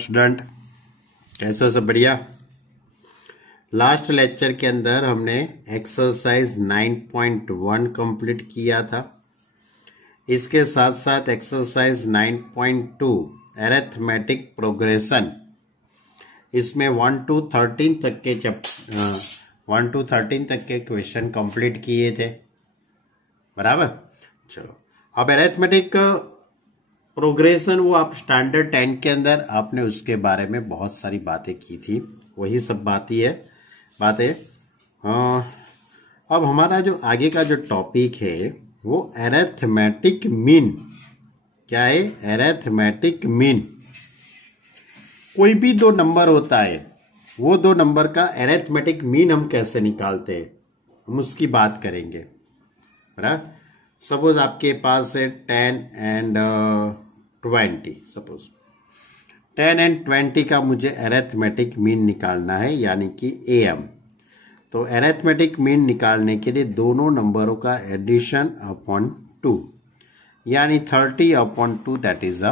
Student, कैसे हो? सब बढ़िया। लास्ट लेक्चर के अंदर हमने एक्सरसाइज 9.1 कंप्लीट किया था। इसके साथ साथ एक्सरसाइज 9.2 अरिथमेटिक प्रोग्रेशन, इसमें 1 to 13 तक के क्वेश्चन कंप्लीट किए थे, बराबर। चलो, अब अरिथमेटिक प्रोग्रेशन वो आप स्टैंडर्ड 10 के अंदर आपने उसके बारे में बहुत सारी बातें की थी, वही सब बातें। अब हमारा जो आगे का जो टॉपिक है वो अरिथमेटिक मीन। क्या है? Arithmetic mean. कोई भी दो नंबर होता है, वो दो नंबर का अरिथमेटिक मीन हम कैसे निकालते हैं, हम उसकी बात करेंगे। बराबर। सपोज आपके पास है 10 and 20। सपोज 10 and 20 का मुझे अरिथमेटिक मीन निकालना है, यानी कि AM। तो अरिथमेटिक मीन निकालने के लिए दोनों नंबरों का एडिशन अपॉन 2, यानी 30 अपॉन 2 दैट इज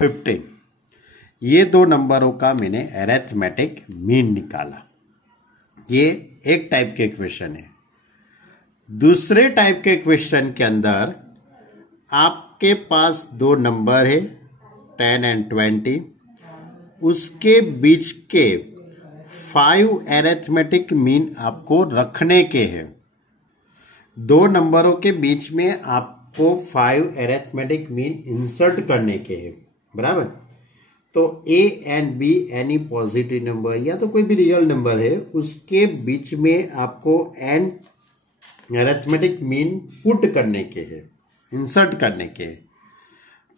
15। ये दो नंबरों का मैंने अरिथमेटिक मीन निकाला। ये एक टाइप के क्वेश्चन है। दूसरे टाइप के क्वेश्चन के अंदर आपके पास दो नंबर है 10 and 20, उसके बीच के 5 अरिथमेटिक मीन आपको रखने के हैं। दो नंबरों के बीच में आपको 5 अरिथमेटिक मीन इंसर्ट करने के हैं, बराबर। तो A and B any positive number या तो कोई भी रियल नंबर है, उसके बीच में आपको n अरिथमेटिक मीन पुट करने के हैं, इंसर्ट करने के।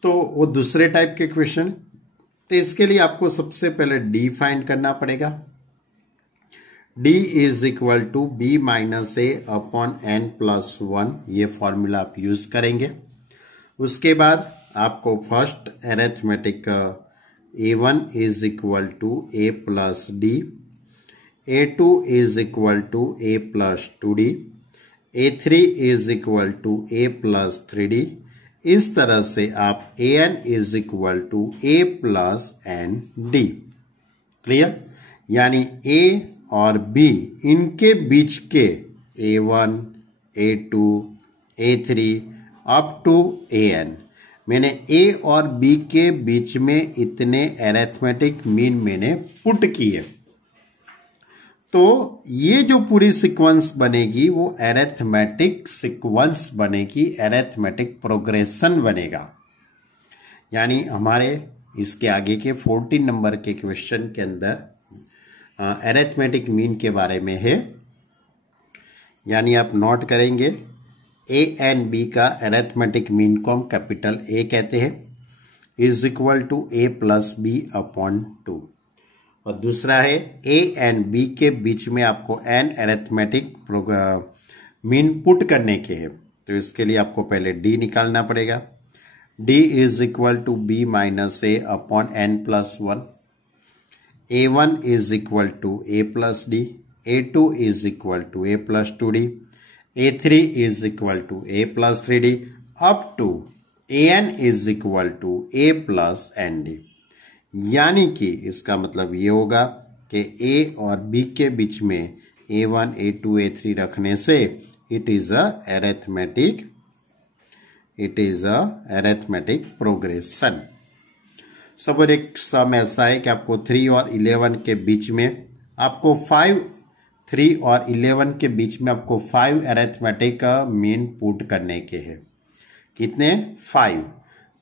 तो वो दूसरे टाइप के क्वेश्चन। तो इसके लिए आपको सबसे पहले D फाइंड करना पड़ेगा। D is equal to B minus A upon n plus 1, ये फॉर्मूला आप यूज करेंगे। उसके बाद आपको first arithmetic A1 is equal to A plus D, A2 is equal to A plus 2D, A3 is equal to A plus 3D। इस तरह से आप AN is equal to A plus ND। Clear? यानी A और B इनके बीच के A1, A2, A3 up to AN, मैंने A और B के बीच में इतने अरिथमेटिक मीन मैंने पुट किए। तो ये जो पूरी सीक्वेंस बनेगी वो अरिथमेटिक सीक्वेंस बनेगी, अरिथमेटिक प्रोग्रेशन बनेगा। यानी हमारे इसके आगे के 14 नंबर के क्वेश्चन के अंदर अरिथमेटिक मीन के बारे में है। यानी आप नोट करेंगे A and B का अरिथमेटिक मीन को हम कैपिटल A कहते हैं, is equal to A plus B upon 2। और दूसरा है A and B के बीच में आपको n अरिथमेटिक मीन पुट करने के हैं। तो इसके लिए आपको पहले D निकालना पड़ेगा। D is equal to B minus A upon n plus 1। A1 is equal to A plus D, A2 is equal to A plus 2D, A3 is equal to A plus 3D up to AN is equal to A plus ND। यानी कि इसका मतलब ये होगा कि A और B के बीच में A1, A2, A3 रखने से it is arithmetic progression. Suppose एक सम ऐसा है कि आपको 3 और 11 के बीच में आपको 3 और 11 के बीच में आपको 5 अरिथमेटिक मीन पुट करने के हैं। कितने? 5।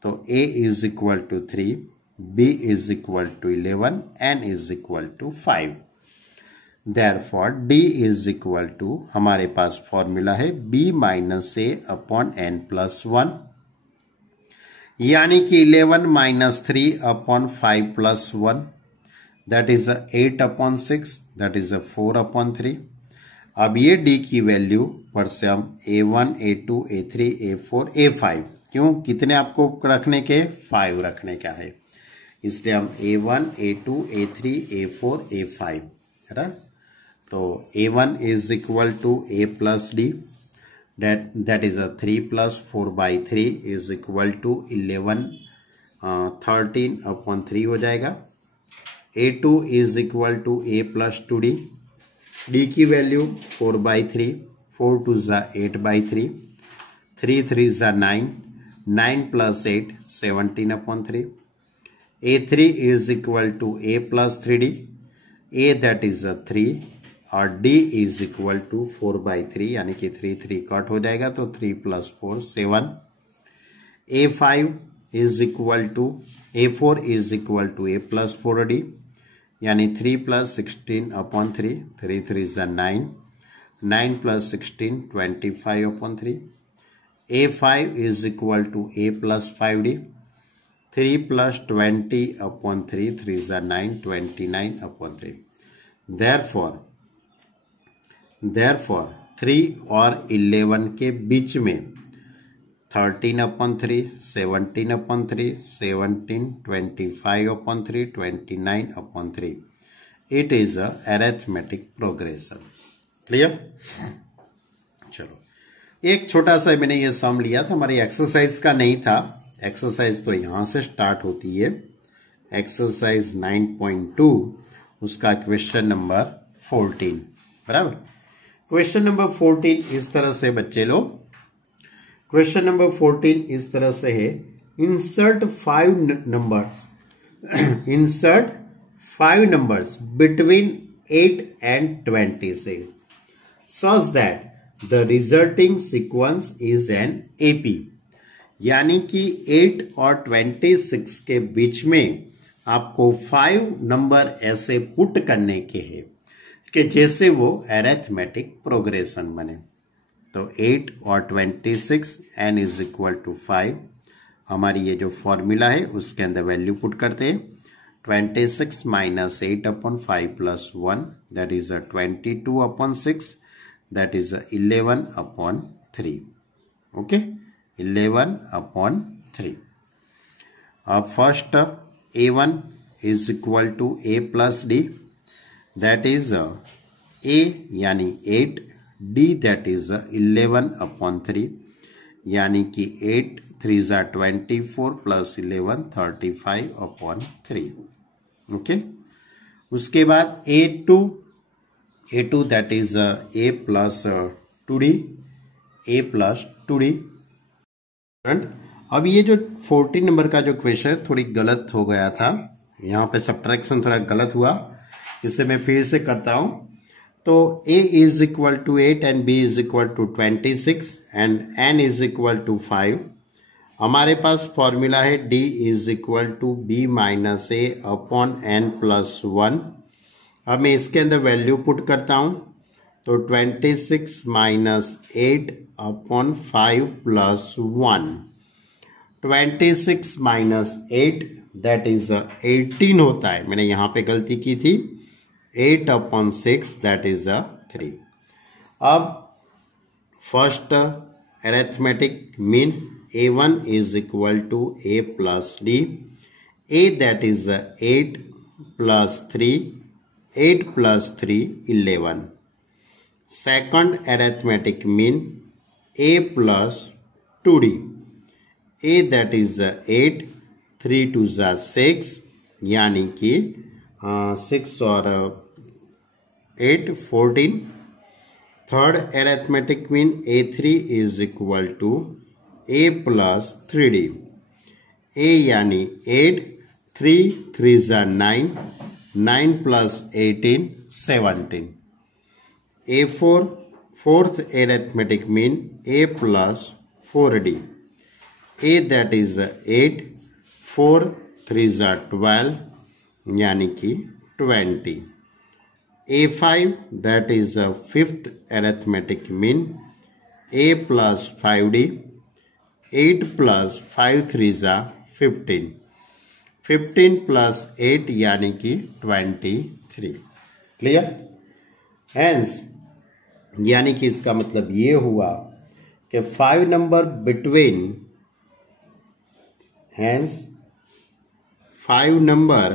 तो A is equal to 3, B is equal to 11, N is equal to 5. Therefore, D is equal to, हमारे पास फॉर्मूला है B minus A upon N plus 1, यानी कि 11 minus 3 upon 5 plus 1, that is 8 upon 6, that is 4 upon 3। अब ये D की value पर से हम A1, A2, A3, A4, A5, क्यों? कितने आपको रखने के? 5 रखने का है, इसलिए हम A1, A2, A3, A4, A5 है ना। तो A1 is equal to A plus D, that is 3 plus 4 by 3 is equal to 11, 13 upon 3 हो जाएगा। A2 is equal to A plus 2D. D की वैल्यू 4/3, 4 2 ज़ा 8/3, 3 3 ज़ा 9, 9 plus 8 17/3. A3 is equal to A plus 3D. A that is a 3 और D is equal to 4/3 यानी कि 3 3 cut हो जाएगा तो 3 plus 4 7. A5 is equal to A4 is equal to A plus 4D यानी 3 plus 16/3, 3 3 is 9, 9 plus 16 25/3. A5 is equal to A plus 5D, 3 plus 20/3, 3 is 9, 29/3. Therefore 3 और 11 के बीच में 13/3, 17/3, 17, 25/3, 29/3. It is a arithmetic progression. Clear? चलो, एक छोटा सा मैंने ये सम लिया था, हमारी एक्सरसाइज का नहीं था. एक्सरसाइज तो यहां से स्टार्ट होती है. एक्सरसाइज 9.2 उसका क्वेश्चन नंबर 14. बराबर. क्वेश्चन नंबर 14 इस तरह से बच्चे लोग, क्वेश्चन नंबर 14 इस तरह से है. Insert 5 numbers insert 5 numbers between 8 and 26 such that the resulting sequence is an AP. यानी कि 8 और 26 के बीच में आपको 5 नंबर ऐसे पुट करने के हैं कि जैसे वो अरिथमेटिक प्रोग्रेशन बने. तो 8 और 26 n इज इक्वल टू 5. हमारी ये जो फॉर्मूला है उसके अंदर वैल्यू पुट करते हैं. 26 minus 8/5 plus 1 that is a 22/6 that is a 11/3. Okay, 11/3. First A1 is equal to A plus D, that is A यानी 8, D that is 11/3 यानी कि 8 3 ज़ा 24 plus 11 35/3. ओके. उसके बाद A2 that is A plus 2D, A plus 2D. अब ये जो 14 number का जो क्वेश्चन है थोड़ी गलत हो गया था, यहाँ पे सब्ट्रैक्शन थोड़ा गलत हुआ, इसे मैं फिर से करता हूं. तो A is equal to 8 and B is equal to 26 and N is equal to 5. हमारे पास फॉर्मूला है D is equal to B minus A upon N plus 1. अब मैं इसके अंदर वैल्यू पुट करता हूं तो 26 minus 8 upon 5 plus 1. 26 minus 8 that is 18 होता है. मैंने यहां पे गलती की थी. 8/6 that is 3. अब first arithmetic mean A1 is equal to A plus D. A that is 8 plus 3, 8 plus 3 11. Second arithmetic mean A plus 2D. A that is 8, 3 2 ज़ा 6 यानी कि 6 और 8 14. Third arithmetic mean A3 is equal to A plus 3D. A यानी 8, 3 3 ज़ा 9, 9 plus 18 17. A4 fourth arithmetic mean A plus 4D. A that is 8, 4 3 ज़ा 12 यानी कि 20. A5 that is fifth arithmetic mean A plus 5D. 8 plus 5 3 ज़ा 15. 15 plus 8 यानी कि 23. Clear? Hence यानी कि इसका मतलब ये हुआ कि 5 number between, hence 5 number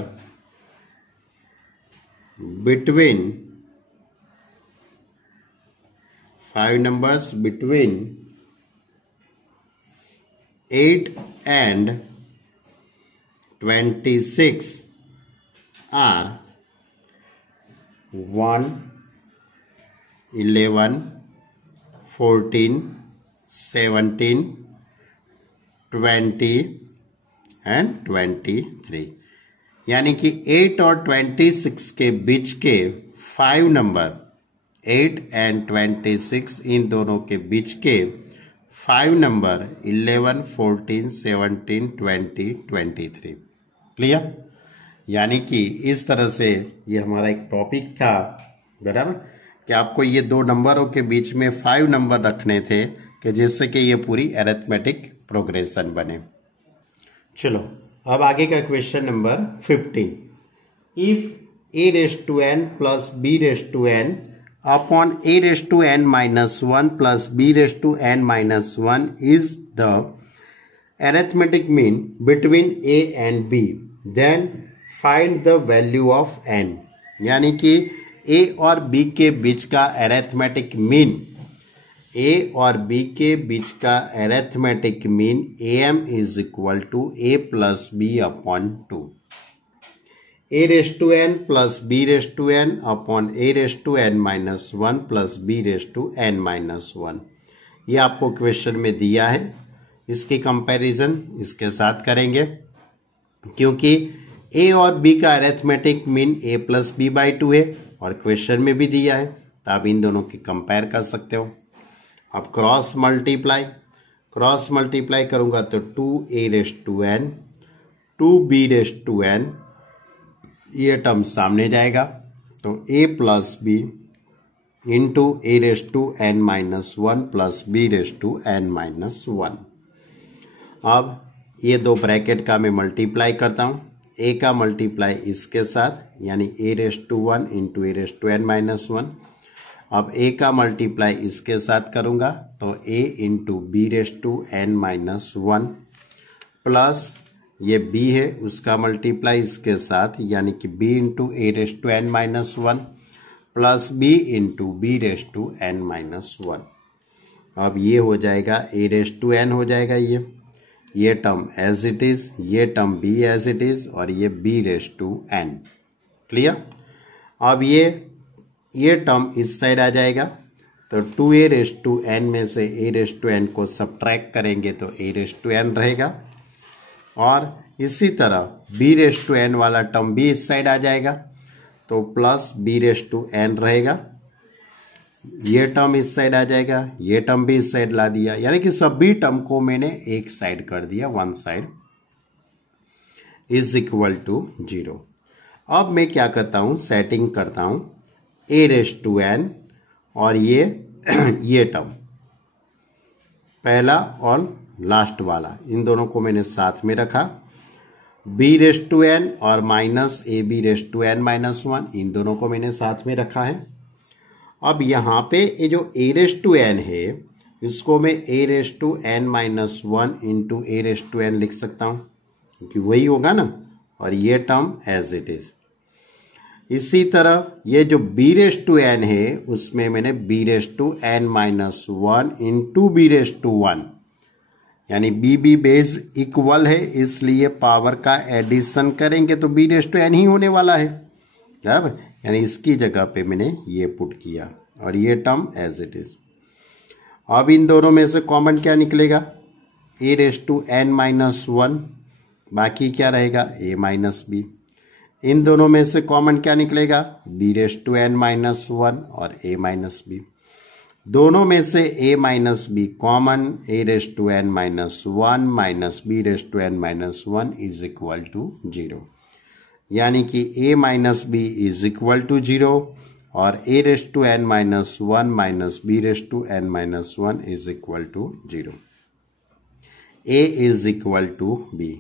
between 5 numbers between 8 and 26 are 1, 11, 14, 17, 20 and 23, यानी कि 8 और 26 के बीच के 5 नंबर, 8 एंड 26 इन दोनों के बीच के 5 नंबर 11, 14, 17, 20, 23। क्लियर? यानी कि इस तरह से ये हमारा एक टॉपिक था, बराबर, कि आपको ये दो नंबरों के बीच में 5 नंबर रखने थे कि जिससे कि ये पूरी अरिथमेटिक प्रोग्रेशन बने। चलो अब आगे का question number 15। If a raise to n plus b raise to n upon a raise to n minus 1 plus b raise to n minus 1 is the arithmetic mean between a and b, then find the value of n। यानी कि a और b के बीच का arithmetic mean, a और b के बीच का arithmetic mean am is equal to a plus b upon 2, a raise to n plus b raise to n upon a raise to n minus 1 plus b raise to n minus 1। ये आपको question में दिया है, इसकी comparison इसके साथ करेंगे, क्योंकि a और b का arithmetic mean a plus b by 2 है और क्वेश्चन में भी दिया है, तो आप इन दोनों की कंपेयर कर सकते हो। अब क्रॉस मल्टीप्लाई करूंगा तो 2a raise to n 2b raise to n, ये टर्म सामने जाएगा तो a plus b into a raise to n minus 1 plus b raise to n minus 1। अब ये दो ब्रैकेट का मैं मल्टीप्लाई करता हूं, a का मल्टीप्लाई इसके साथ यानी a raise to 1 into a raise to n minus 1। अब a का मल्टीप्लाई इसके साथ करूंगा तो a into B raise to n minus 1 plus ये b है उसका मल्टीप्लाई इसके साथ यानी कि b into A raise to n minus 1 plus b into B raise to n minus 1। अब ये हो जाएगा a रेज़ टू n हो जाएगा, ये टर्म एज इट इज, ये term b as it is और ये b raise to n। Clear? अब ये टर्म इस साइड आ जाएगा तो 2a रेज़ टू n में से a रेज़ टू n को सब्ट्रैक्ट करेंगे तो a रेज़ टू n रहेगा, और इसी तरह b रेज़ टू n वाला टर्म भी इस साइड आ जाएगा तो plus b raise to n रहेगा, ये टर्म इस साइड आ जाएगा, ये टर्म भी इस साइड ला दिया, यानी कि सभी टर्म को मैंने एक साइड कर दिया, one side is equal to 0। अब मैं क्या करता हूं, सेटिंग करता हूं a रेज़ टू n और ये टर्म पहला और लास्ट वाला इन दोनों को मैंने साथ में रखा, b रेज़ टू n और minus ab raise to n minus 1 इन दोनों को मैंने साथ में रखा है। अब यहाँ पे ये जो a रेज़ टू n है इसको मैं a raise to n minus 1 into a raise to n लिख सकता हूँ, क्योंकि वही होगा ना, और ये टर्म एज इट इज। इसी तरह ये जो b रेज़ टू n है उसमें मैंने b raise to n minus 1 into b raise to 1, यानी b बेस इक्वल है इसलिए पावर का एडिशन करेंगे तो b रेज़ टू n ही होने वाला है, बराबर, यानी इसकी जगह पे मैंने ये पुट किया और ये टर्म एज इट इज। अब इन दोनों में से कॉमन क्या निकलेगा, a raise to n minus 1, बाकी क्या रहेगा a माइनस b। इन दोनों में से कॉमन क्या निकलेगा, b raise to n minus 1 और a माइनस b। दोनों में से a minus b common, a raise to n minus 1 minus b raise to n minus 1 is equal to 0, यानी कि a minus b is equal to 0 और a raise to n minus 1 minus b raise to n minus 1 is equal to 0। a is equal to b,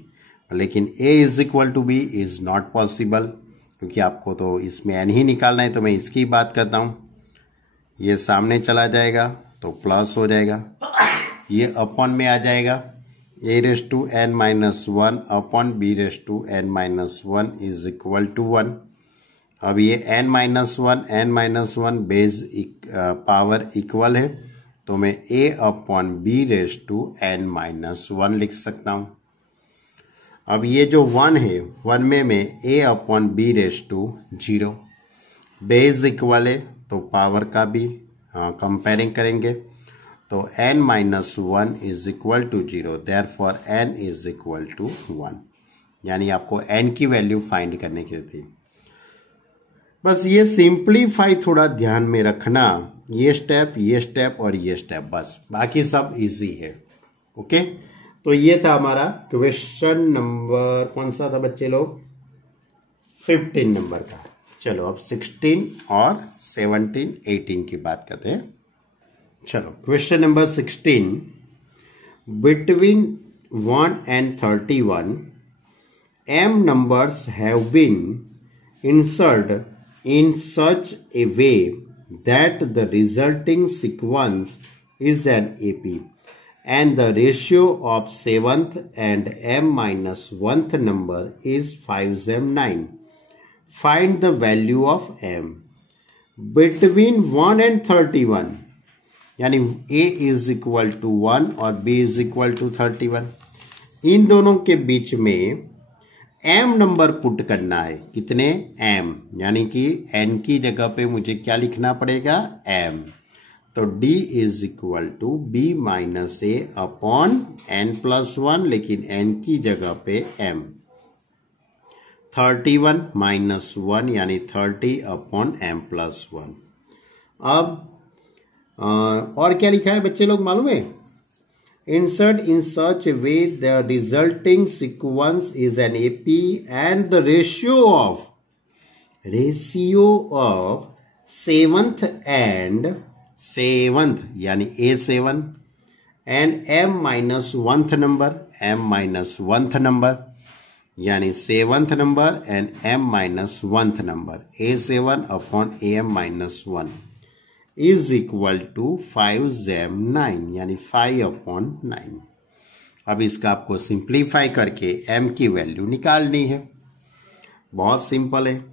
लेकिन a is equal to b is not possible, क्योंकि आपको तो इसमें n ही निकालना है, तो मैं इसकी बात करता हूँ। ये सामने चला जाएगा तो प्लस हो जाएगा, ये अपॉन में आ जाएगा, a raise to n minus 1 upon b raise to n minus 1 is equal to 1। अब ये n minus 1 base power equal है तो मैं a upon b raise to n minus 1 लिख सकता हूँ। अब ये जो 1 है, 1 में मैं a upon B raise to 0, base equal है तो पावर का भी कंपेयरिंग करेंगे, तो n minus 1 is equal to 0, therefore n is equal to 1, यानी आपको n की वैल्यू फाइंड करने की थी। बस ये सिंप्लीफाई थोड़ा ध्यान में रखना, ये स्टेप और ये स्टेप, बस बाकी सब इजी है। ओके, तो ये था हमारा क्वेश्चन नंबर, कौन सा था बच्चे लोग, 15 नंबर का। चलो अब 16 और 17, 18 की बात करते हैं। चलो question number 16, between 1 and 31 m numbers have been inserted in such a way that the resulting sequence is an AP and the ratio of 7th and m minus 1th number is 5m9. Find the value of m between 1 and 31, यानी a is equal to 1 और b is equal to 31। इन दोनों के बीच में m number put करना है, कितने m, यानी कि n की जगह पे मुझे क्या लिखना पड़ेगा, m, तो d is equal to b minus A upon n plus 1, लेकिन n की जगह पे m, 31 माइनस 1 यानी 30 अपॉन m प्लस 1। अब और क्या लिखा है बच्चे लोग मालूम है, insert in such a way the resulting sequence is an AP and the ratio of 7th and 7th यानी A7 and m minus 1th number यानी 7th number and m minus 1th number, A7 upon am minus 1 is equal to 5m9 यानी 5 upon 9। अब इसका आपको simplify करके m की value निकालनी है, बहुत सिंपल है।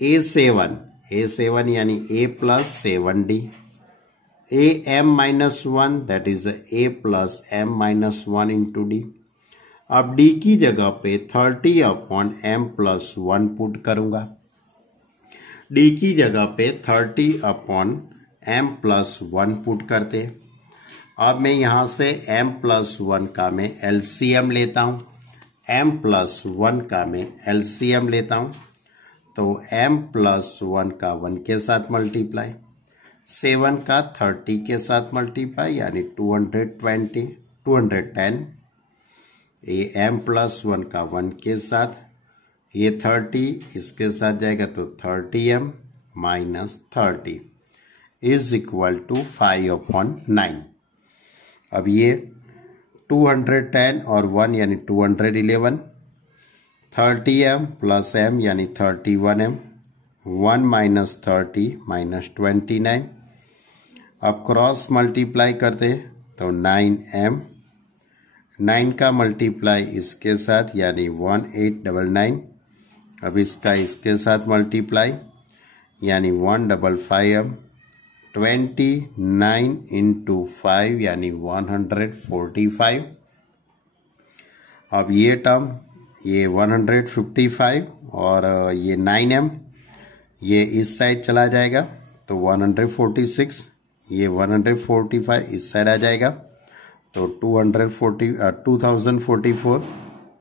A7 यानी a plus 7d, am minus 1 that is a plus m minus 1 into D. अब d की जगह पे 30 अपॉन m प्लस 1 पुट करूंगा, d की जगह पे 30 अपॉन m प्लस 1 पुट करते। अब मैं यहां से m प्लस 1 का मैं LCM लेता हूं, m प्लस 1 का मैं LCM लेता हूं, तो m प्लस 1 का 1 के साथ मल्टीप्लाई, 7 का 30 के साथ मल्टीप्लाई यानी 210, ये m प्लस 1 का 1 के साथ, ये 30 इसके साथ जाएगा तो 30m minus 30 is equal to 5 upon 9। अब ये 210 और 1 यानी 211, 30m प्लस m यानी 31m, 1 माइनस 30 माइनस 29। अब क्रॉस मल्टीप्लाई करते तो 9m, 9 का मल्टीप्लाई इसके साथ यानी 1899, अब इसका इसके साथ मल्टीप्लाई यानी 155m, 29 इंटू 5 यानी 145। अब ये टर्म ये 155 और ये 9m ये इस साइड चला जाएगा तो 146, ये 145 इस साइड आ जाएगा तो 2044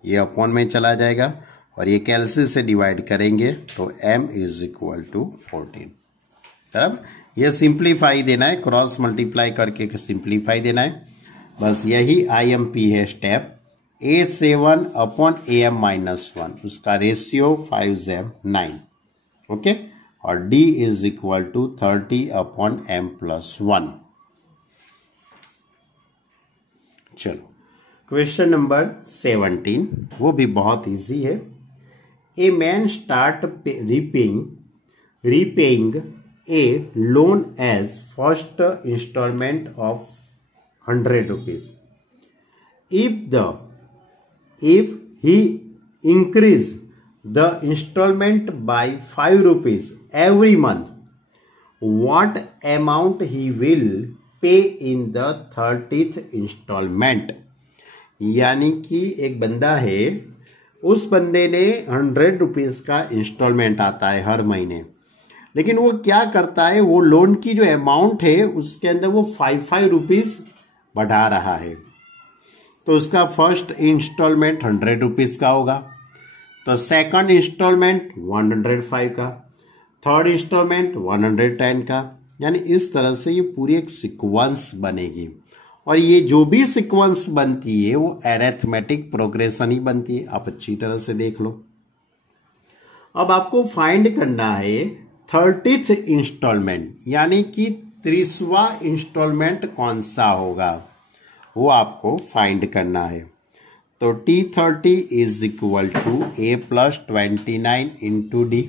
ये अपॉन में चला जाएगा और ये कैलसी से डिवाइड करेंगे तो m इज इक्वल टू 14। तब ये सिंप्लीफाई देना है, क्रॉस मल्टीप्लाई करके सिंप्लीफाई देना है, बस यही IMP है step. A7 upon AM minus 1 उसका रेशियो 5m9, ओके, और D is equal to 30 upon m plus 1। चलो क्वेश्चन नंबर 17, वो भी बहुत इजी है। A man start repaying a loan as first installment of 100 rupees. If he increase the installment by 5 rupees every month, what amount he will pay in the 30th installment? यानी कि एक बंदा है उस बंदे ने 100 रुपीज का इंस्टॉलमेंट आता है हर महीने, लेकिन वो क्या करता है, वो लोन की जो अमाउंट है उसके अंदर वो 5 रुपीज बढ़ा रहा है। तो उसका फर्स्ट इंस्टॉलमेंट 100 रुपीज का होगा, तो सेकंड इंस्टॉलमेंट 105 का, थर्ड इंस्टॉलमेंट 110 का। यानी इस तरह से ये पूरी एक सीक्वेंस बनेगी, और ये जो भी सीक्वेंस बनती है वो अरिथमेटिक प्रोग्रेशन ही बनती है। आप अच्छी तरह से देख लो। अब आपको फाइंड करना है 30th इंस्टॉलमेंट, यानी कि 30वां इंस्टॉलमेंट कौन सा होगा, वो आपको फाइंड करना है। तो T30 is equal to A plus 29 into D.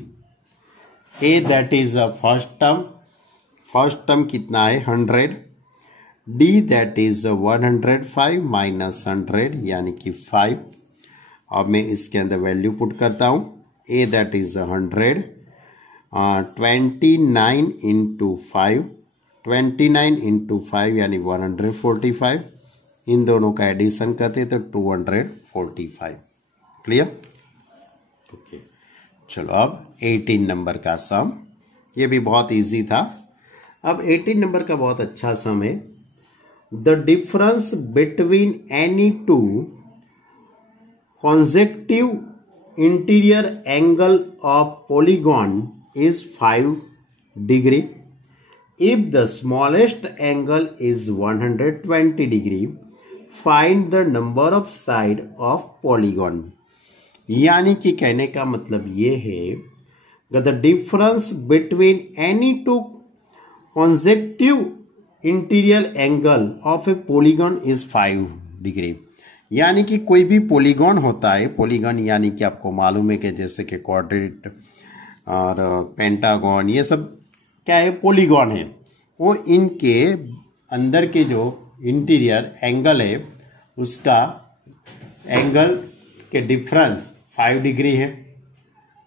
A that is a first term कितना है 100, D दैट इज 105 माइनस 100 यानी कि 5। अब मैं इसके अंदर वैल्यू पुट करता हूं। A that is 100, 29 into 5, 29 into 5 यानी 145। इन दोनों का एडिशन करते तो 245। क्लियर? ओके, चलो अब 18 नंबर का सम, ये भी बहुत इजी था। अब 18 नंबर का बहुत अच्छा सम है। The difference between any two consecutive interior angle of polygon is 5 degree. If the smallest angle is 120 degree, find the number of side of polygon. यानी कि कहने का मतलब ये है that the difference between any two consecutive interior angle of a polygon is 5 degree. यानी कि कोई भी पॉलीगॉन होता है, पॉलीगॉन यानी कि आपको मालूम है कि जैसे कि क्वाड्रेट और पेंटागन, ये सब क्या है, पॉलीगॉन है। वो इनके अंदर के जो इंटीरियर एंगल है उसका एंगल के डिफरेंस 5 डिग्री है।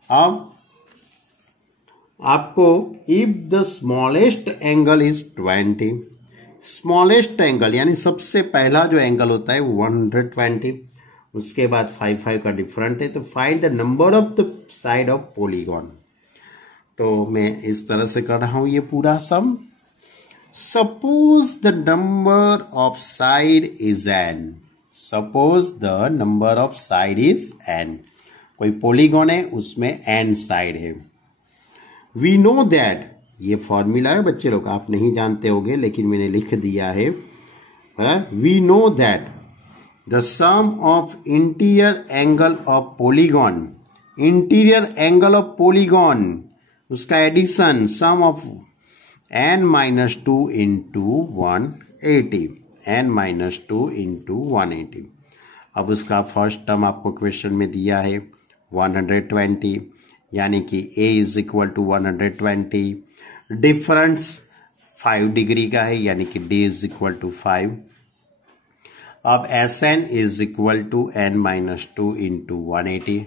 अब आपको if the smallest angle is 20, smallest angle यानी सबसे पहला जो एंगल होता है वो 120, उसके बाद 5 का डिफरेंट है, तो find the number of the side of polygon. तो मैं इस तरह से कर रहा हूं ये पूरा sum. Suppose the number of side is n, suppose the number of side is n, कोई पॉलीगॉन है उसमें n साइड है। वी नो दैट, ये फॉर्मूला है बच्चे लोग, आप नहीं जानते होंगे लेकिन मैंने लिख दिया है। We know that the sum of interior angle of polygon, interior angle of polygon उसका addition sum of n-2 into 180, n-2 into 180। अब उसका फर्स्ट टर्म आपको क्वेश्चन में दिया है 120, यानी कि a is equal to 120, difference 5 degree का है यानी कि d इज इक्वल टू 5। अब Sn is equal to n-2 into 180।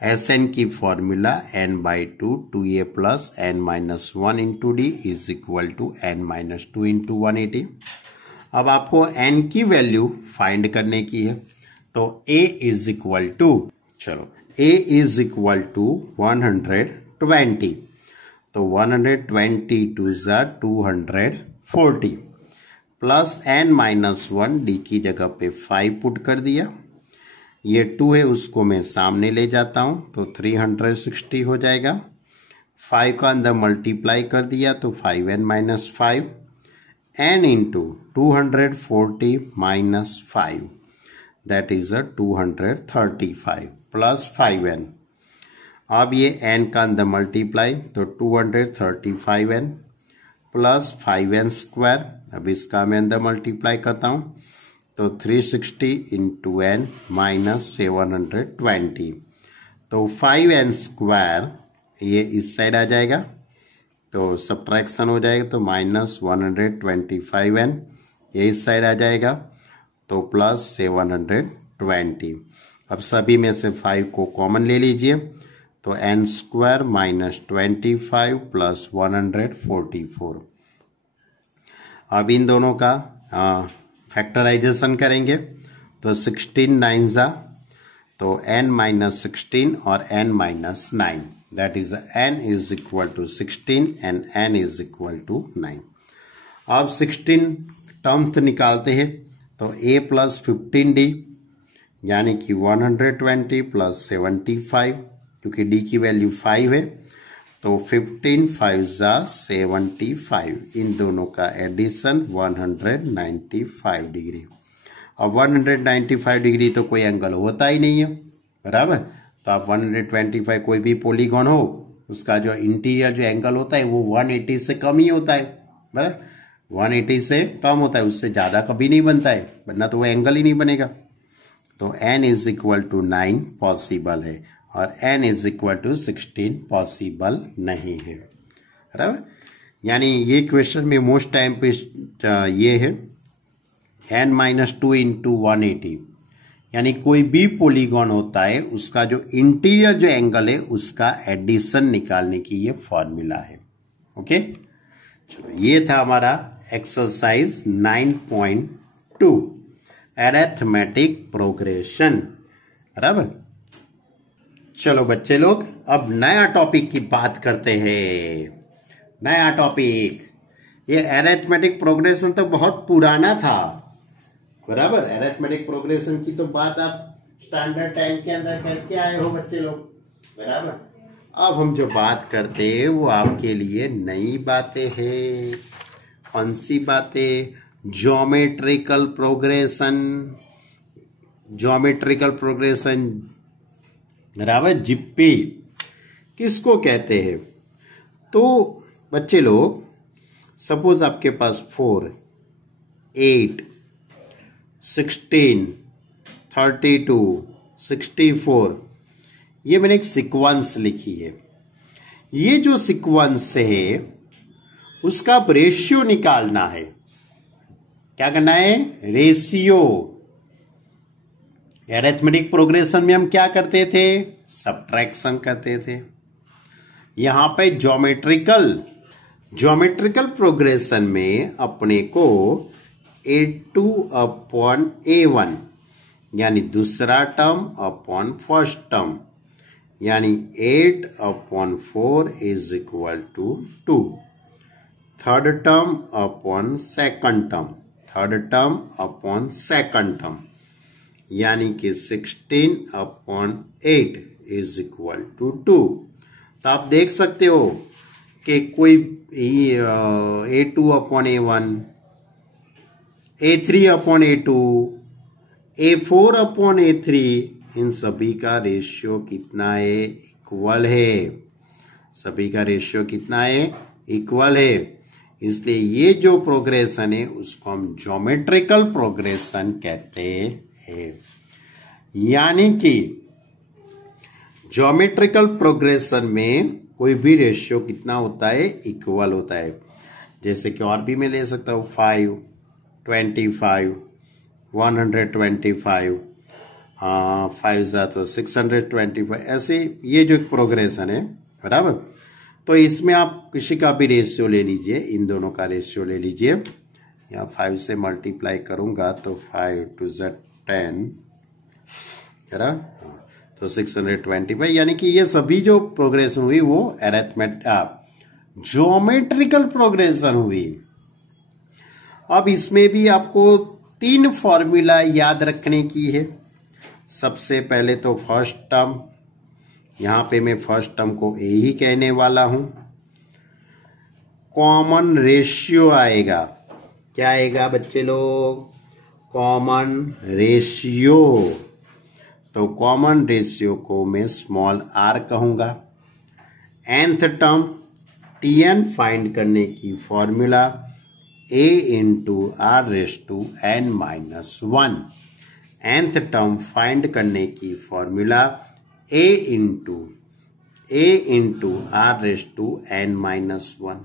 Sn की formula n/2 2a plus n-1 into D is equal to n-2 into 180। अब आपको n की वैल्यू फाइंड करने की है, तो a इज इक्वल टू, चलो a इज इक्वल टू 120, तो 120 टू ज़ा 240 प्लस n-1, डी की जगह पे 5 पुट कर दिया। ये 2 है उसको मैं सामने ले जाता हूं तो 360 हो जाएगा। 5 का अंदर मल्टीप्लाई कर दिया तो 5n-5, n into 240 minus 5 that is 235 plus 5n। अब ये n का अंदर मल्टीप्लाई तो 235n प्लस 5n स्क्वायर। अब इसका मैं अंदर मल्टीप्लाई करता हूं तो 360 इंटू n माइनस 720, तो 5n स्क्वायर ये इस साइड आ जाएगा तो सब्ट्रैक्शन हो जाएगा, तो माइनस 125n ये इस साइड आ जाएगा तो प्लस 720। अब सभी में से 5 को कॉमन ले लीजिए तो n स्क्वायर माइनस 25 प्लस 144। अब इन दोनों का फैक्टराइजेशन करेंगे तो 16 9 ज़ा तो n-16 और n-9, that is n is equal to 16 and n is equal to 9। अब 16 टर्म्स निकालते हैं, तो a प्लस 15d यानी कि 120 प्लस 75, क्योंकि d की वैल्यू 5 है, तो 15 5 जा 75, इन दोनों का एडिशन 195 डिग्री। अब 195 डिग्री तो कोई एंगल होता ही नहीं है, बराबर। तो आप 125 कोई भी पॉलीगॉन हो, उसका जो इंटीरियर जो एंगल होता है वो 180 से कम ही होता है, बराबर। 180 से कम होता है, उससे ज़्यादा कभी नहीं बनता है, वरना तो वो एंगल ही नहीं बनेगा। तो n is equal to 9 possible है और n is equal to 16 possible नहीं है, बराबर। यानी ये क्वेश्चन में मोस्ट टाइम पे ये है n-2 इंटू 180, यानी कोई भी पॉलीगॉन होता है उसका जो इंटीरियर जो एंगल है उसका एडिशन निकालने की ये फॉर्मूला है। ओके, चलो ये था हमारा एक्सरसाइज 9.2 अरिथमेटिक प्रोग्रेशन, बराबर। चलो बच्चे लोग, अब नया टॉपिक की बात करते हैं। नया टॉपिक, ये अरिथमेटिक प्रोग्रेशन तो बहुत पुराना था, बराबर। अरिथमेटिक प्रोग्रेशन की तो बात आप स्टैंडर्ड 10 के अंदर करके आए हो बच्चे लोग, बराबर। अब हम जो बात करते हैं वो आपके लिए नई बातें हैं। कौन सी बातें? ज्योमेट्रिकल प्रोग्रेशन, ज्योमेट्रिकल प्रोग्रेशन, बराबर। जिप्पी किसको कहते हैं? तो बच्चे लोग, सपोज आपके पास 4, 8, 16, 32, 64, ये मैंने एक सीक्वेंस लिखी है। ये जो सीक्वेंस है उसका आप रेशियो निकालना है। क्या करना है? रेशियो। अरिथमेटिक प्रोग्रेशन में हम क्या करते थे? सब्ट्रैक्शन करते थे। यहां पे ज्योमेट्रिकल प्रोग्रेशन में अपने को A2 अपॉन A1 यानी दूसरा टर्म अपॉन फर्स्ट टर्म, यानी 8 upon 4 is equal to 2। Third term upon second term, third term upon second term, यानी कि 16 अपॉन 8 इज इक्वल टू 2। तो आप देख सकते हो कि कोई A2 upon A1, A3 upon A2, A4 upon A3, इन सभी का रेशियो कितना है? इक्वल है। सभी का रेशियो कितना है? इक्वल है। इसलिए ये जो प्रोग्रेशन है उसको हम ज्योमेट्रिकल प्रोग्रेशन कहते हैं। यानी कि ज्योमेट्रिकल प्रोग्रेशन में कोई भी रेशियो कितना होता है? इक्वल होता है। जैसे कि और भी मैं ले सकता हूँ 5, 25, 125, 5 जा तो 625, ऐसे ये जो प्रोग्रेशन है, बराबर। तो इसमें आप किसी का भी रेशियो ले लीजिए, इन दोनों का रेशियो ले लीजिए। यहाँ 5 से मल्टीप्लाई करूंगा तो 5 2 जा 10, है ना, तो 625, यानी कि ये सभी जो प्रोग्रेशन हुई वो ज्योमेट्रिकल प्रोग्रेशन हुई। अब इसमें भी आपको 3 फॉर्मूला याद रखने की है। सबसे पहले तो फर्स्ट टर्म, यहां पे मैं फर्स्ट टर्म को ए ही कहने वाला हूं। कॉमन रेशियो आएगा। क्या आएगा बच्चे लोग? Common ratio. तो कॉमन रेशियो को मैं स्मॉल r कहूंगा। nth टर्म Tn फाइंड करने की formula a into r⁻n-1। nth term find करने की फॉर्मूला a इंटू r⁻n-1।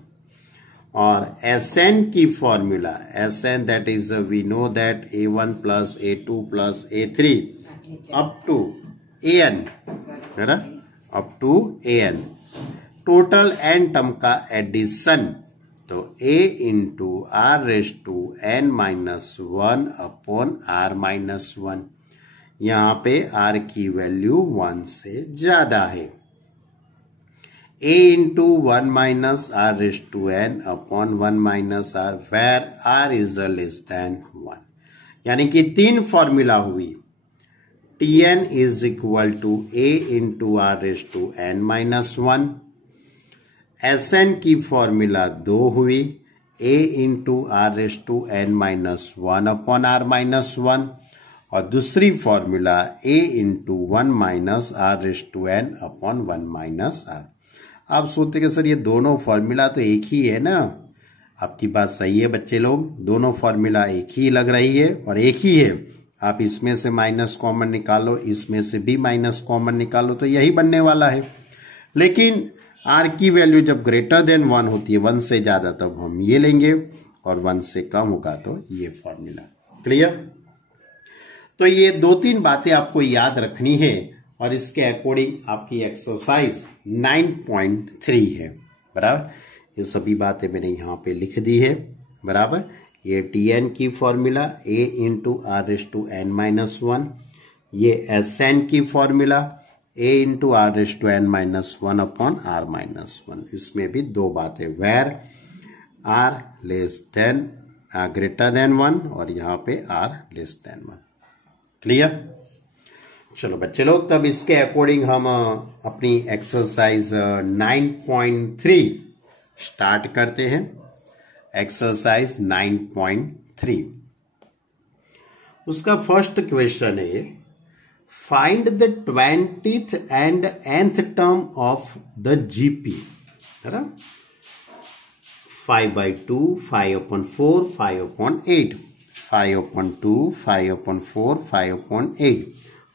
और Sn की formula, Sn that is we know that a1 plus a2 plus a3 up to an, है ना, up to an, total n term का addition. तो a into r⁻n-1 upon r-1, यहाँ पे r की value 1 से ज्यादा है। a into 1 minus r raise to n upon 1 minus r where r is less than 1, यानी कि 3 फॉर्मूला हुई। tn is equal to a into r raise to n minus 1। Sn की फॉर्मूला 2 हुई, a into r raise to n minus 1 upon r minus 1, और दूसरी formula a into 1 minus r raise to n upon 1 minus r। आप सोचते कि sir ये दोनों formula तो एक ही है ना। आपकी बात सही है बच्चे लोग, दोनों फॉर्मूला एक ही लग रही है और एक ही है। आप इसमें से माइनस कॉमन निकालो, इसमें से भी माइनस कॉमन निकालो, तो यही बनने वाला है। लेकिन r की वैल्यू जब ग्रेटर देन 1 होती है, 1 से ज़्यादा, तब हम ये लेंगे, और 1 से कम होगा तो ये फॉर्मूला। क्लियर? तो ये 2-3 बातें आपको याद रखनी है, और इसके अकॉर्डिंग आपकी एक्सरसाइज 9.3 है। बराबर, ये सभी बातें मैंने यहाँ पे लिख दी है। बराबर, ये tn की formula a into r raise to n minus 1, ये Sn की formula a into r raise to n minus 1 upon r minus 1। इसमें भी 2 बातें, where r less than greater than 1, और यहाँ पे r लेस देन 1। क्लियर? चलो बच्चे लोग, तब इसके अकॉर्डिंग हम अपनी एक्सरसाइज 9.3 स्टार्ट करते हैं। एक्सरसाइज 9.3, उसका फर्स्ट क्वेश्चन है, find the 20th and nth term of the GP. है ना, 5/2, 5/4, 5/8, 5/2, 5/4, 5/8।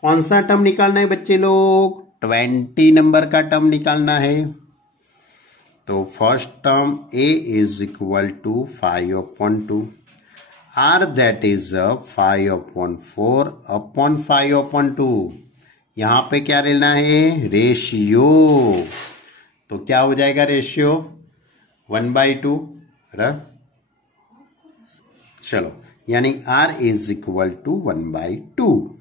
कौन सा टर्म निकालना है बच्चे लोग? 20 नंबर का टर्म निकालना है। तो first term a is equal to 5/2, r that is 5/4 upon 5/2। यहां पे क्या लेना है? रेशियो। तो क्या हो जाएगा रेशियो? 1/2। चलो, यानी r is equal to 1/2।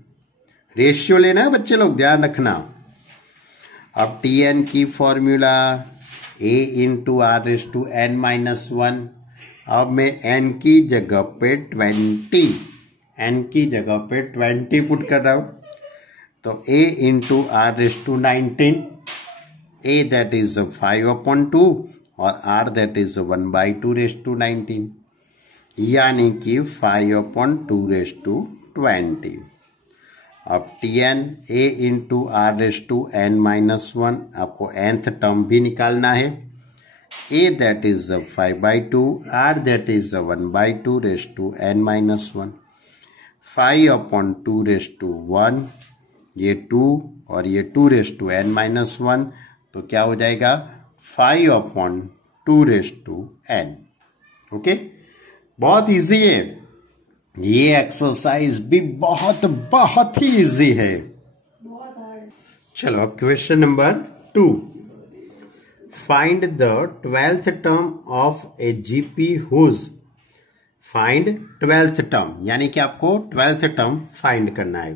Ratio लेना है बच्चे लोग, ध्यान रखना। अब tn की formula a into r raise to n minus 1। अब मैं n की जगह पे 20 पुट कर रहा हूं, तो a into r raise to 19, a that is 5/2 और r that is 1/2 raise to 19, यानी कि 5/2 रेज टू 20। अब tn a into r raise to n minus 1, आपको nth टर्म भी निकालना है। a that is 5/2, r that is 1/2 raise to n minus 1, 5/2 raise to 1, ये 2 और ये 2 रेज टू n माइनस 1, तो क्या हो जाएगा? 5/2 रेज टू n। ओके, बहुत इजी है ये एक्सरसाइज भी, बहुत ही इजी है। चलो अब question number 2, find the 12th term of a GP whose. Find 12th term, यानी कि आपको 12th टर्म फाइंड करना है।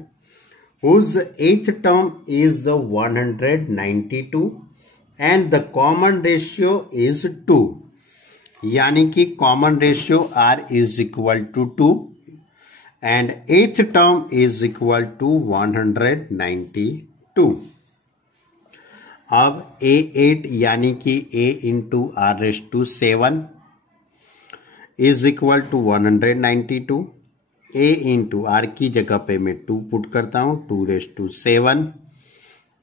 Whose 8th term is 192 and the common ratio is 2, यानी कि common ratio r is equal to 2 and 8th term is equal to 192। अब a8 यानी कि a into r raise to 7 is equal to 192। a into r की जगह पे मैं 2 put करता हूं, 2 raise to 7,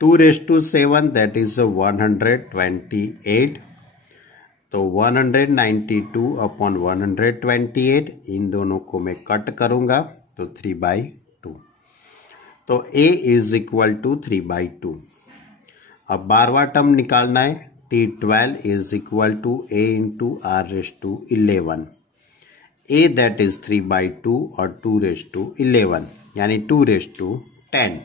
2 raise to 7 that is 128। तो 192 अपॉन 128, इन दोनों को मैं कट करूंगा तो 3/2, तो a इज इक्वल टू 3/2। अब 12वां टर्म निकालना है, t12 is equal to a into r raise to 11, a that is 3/2 और 2 रेज टू 11, यानी 2 raise to 10।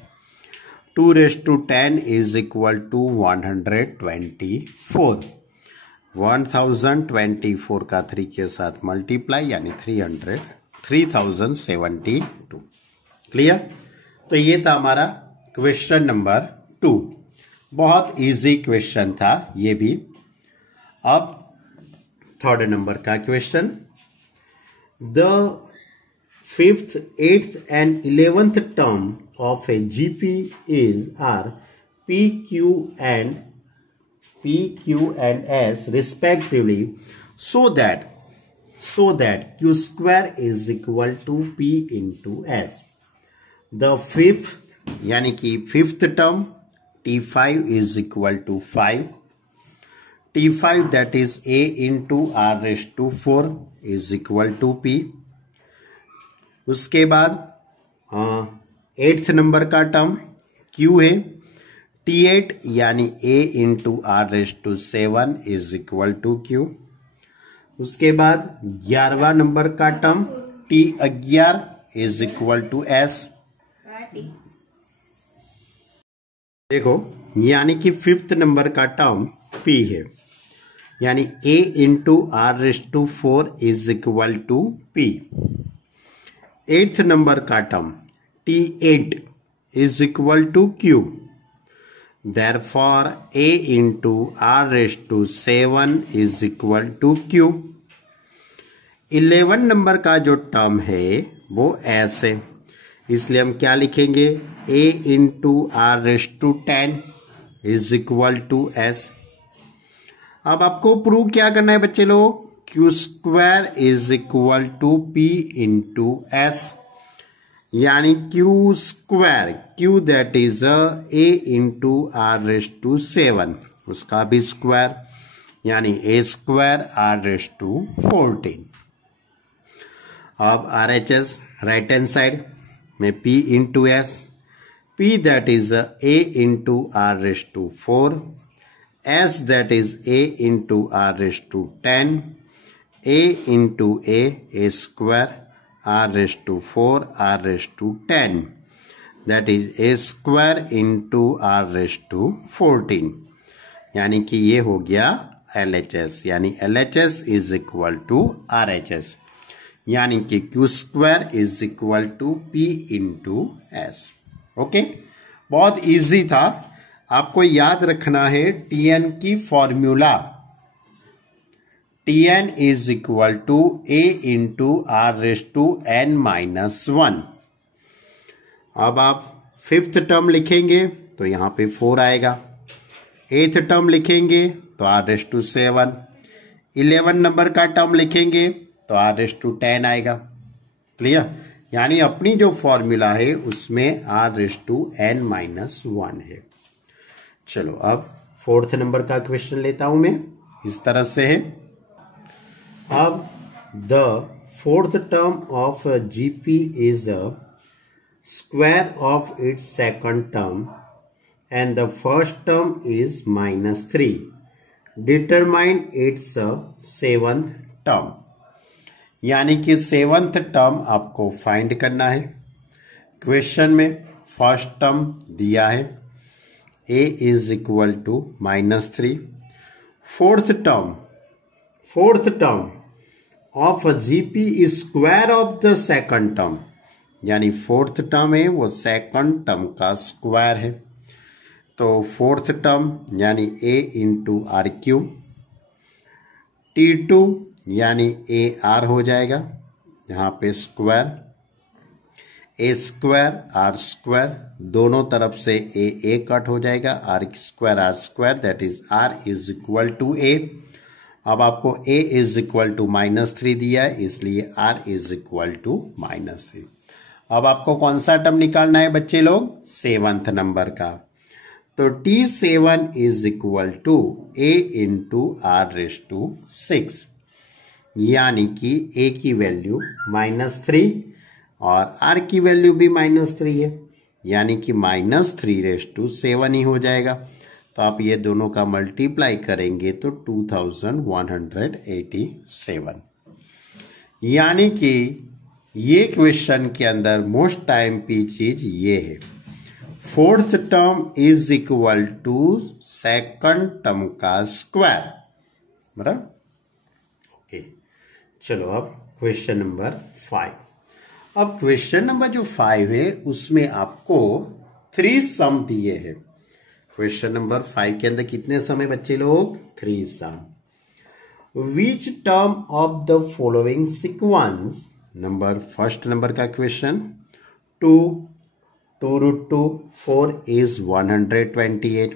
2 raise to 10 is equal to 124। 1024 का 3 के साथ मल्टीप्लाई, यानी 3072। क्लियर? तो ये था हमारा क्वेश्चन नंबर 2। बहुत इजी क्वेश्चन था ये भी। अब थर्ड नंबर का question, the 5th, 8th and 11th term of a GP are PQ and S respectively, so that Q square is equal to P into S. The fifth यानी कि fifth term T5 is equal to 5. T5 that is A into R raised to 4 is equal to P. उसके बाद 8th number का term Q है, T8 यानी A into R raised to 7 is equal to Q. उसके बाद 11वां number का term T11 is equal to S. देखो यानी कि फिफ्थ नंबर का टर्म P है, यानी A into r raised to 4 is equal to P. 8th number का term T8 is equal to Q. Therefore A into r raised to 7 is equal to Q. 11 number का जो term है वो S है, इसलिए हम क्या लिखेंगे, A into r raised to 10 is equal to S. अब आपको प्रूव क्या करना है बच्चे लोग, Q square is equal to P into S, यानी Q square, Q that is A into r raised to 7, उसका भी स्क्वायर यानी A square r raised to 14. अब RHS राइट हैंड साइड में P into S, P that is A into R raised to 4, S that is A into R raised to 10, A into A square, R raised to 4, R raised to 10, that is A square into R raised to 14, यानी कि ये हो गया LHS, यानी LHS is equal to RHS, यानी कि Q square is equal to P into S. Okay, बहुत easy था, आपको याद रखना है Tn की formula, Tn is equal to A into r raised to n minus 1. अब आप फिफ्थ टर्म लिखेंगे तो यहां पे 4 आएगा, 8th टर्म लिखेंगे तो आर रेस्ट टू 7, 11 नंबर का टर्म लिखेंगे तो आर रेस्ट टू 10 आएगा. क्लियर, यानी अपनी जो फॉर्मूला है उसमें r raised to n minus 1 है. चलो अब 4th नंबर का क्वेश्चन लेता हूं मैं, इस तरह से है. अब the 4th term of GP is square of its second term and the first term is -3. Determine its 7th term, यानी कि 7th टर्म आपको फाइंड करना है. क्वेश्चन में फर्स्ट टर्म दिया है A is equal to -3. Fourth term of GP is square of the second term, यानी fourth term है वो सेकंड टर्म का स्क्वायर है. तो फोर्थ टर्म यानी A into r cube, T2 यानी AR हो जाएगा, यहाँ पे square, A square r square, दोनों तरफ से A कट हो जाएगा, r square that is R is equal to A. अब आपको A इज इक्वल टू -3 दिया है, इसलिए R इज इक्वल टू -3. अब आपको कौन सा टर्म निकालना है बच्चे लोग, 7th नंबर का. तो T7 is equal to A into r raised to 6, यानी कि A की वैल्यू -3 और R की वैल्यू भी -3 है, यानी कि -3/7 ही हो जाएगा. तो आप ये दोनों का मल्टीप्लाई करेंगे तो 2187, यानी कि ये क्वेश्चन के अंदर मोस्ट टाइम की चीज ये है, 4th term is equal to second term का स्क्वायर, बराबर. ओके, चलो अब क्वेश्चन नंबर 5. अब क्वेश्चन नंबर जो 5 है उसमें आपको 3 सम दिए हैं। क्वेश्चन नंबर 5 के अंदर कितने सम है बच्चे लोग? 3 sum. Which term of the following sequence, first number का क्वेश्चन 2 रूट 2 4 इज 128,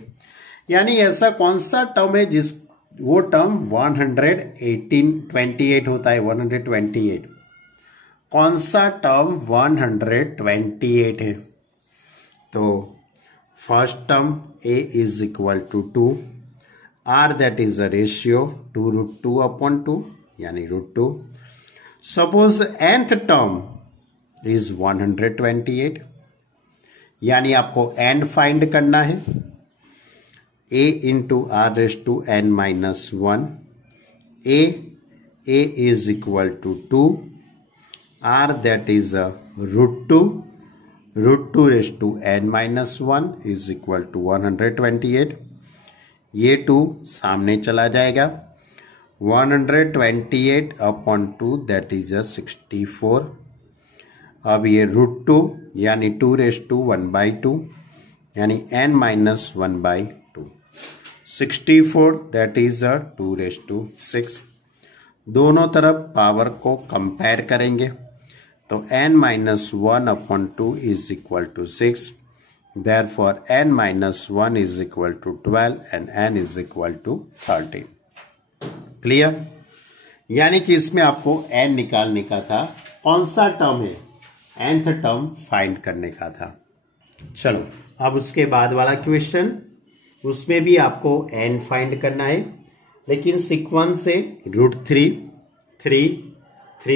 यानी ऐसा कौन सा टर्म है जिस वो टर्म 128 होता है? 128 कौन सा टर्म 128 है? तो first term a is equal to 2, r that is uh ratio 2 root 2 upon 2 यानी root 2। Suppose nth term is 128, यानी आपको n फाइंड करना है। a into r race to n minus 1, a is equal to 2, r that is root 2 raised to n minus 1 is equal to 128। ये 2 सामने चला जाएगा, 128 upon 2 that is 64। अब ये रूट 2 यानी 2 रेस्ट टू 1/2 यानी n minus 1/2, 64 that is 2 raised to 6। दोनों तरफ पावर को कंपेयर करेंगे तो n minus 1 upon 2 is equal to 6, therefore n minus 1 is equal to 12 and n is equal to 13। Clear? यानी कि इसमें आपको n निकालने का था, कौन सा टर्म है? nth टर्म फाइंड करने का था। चलो अब उसके बाद वाला क्वेश्चन, उसमें भी आपको n फाइंड करना है, लेकिन सीक्वेंस से root 3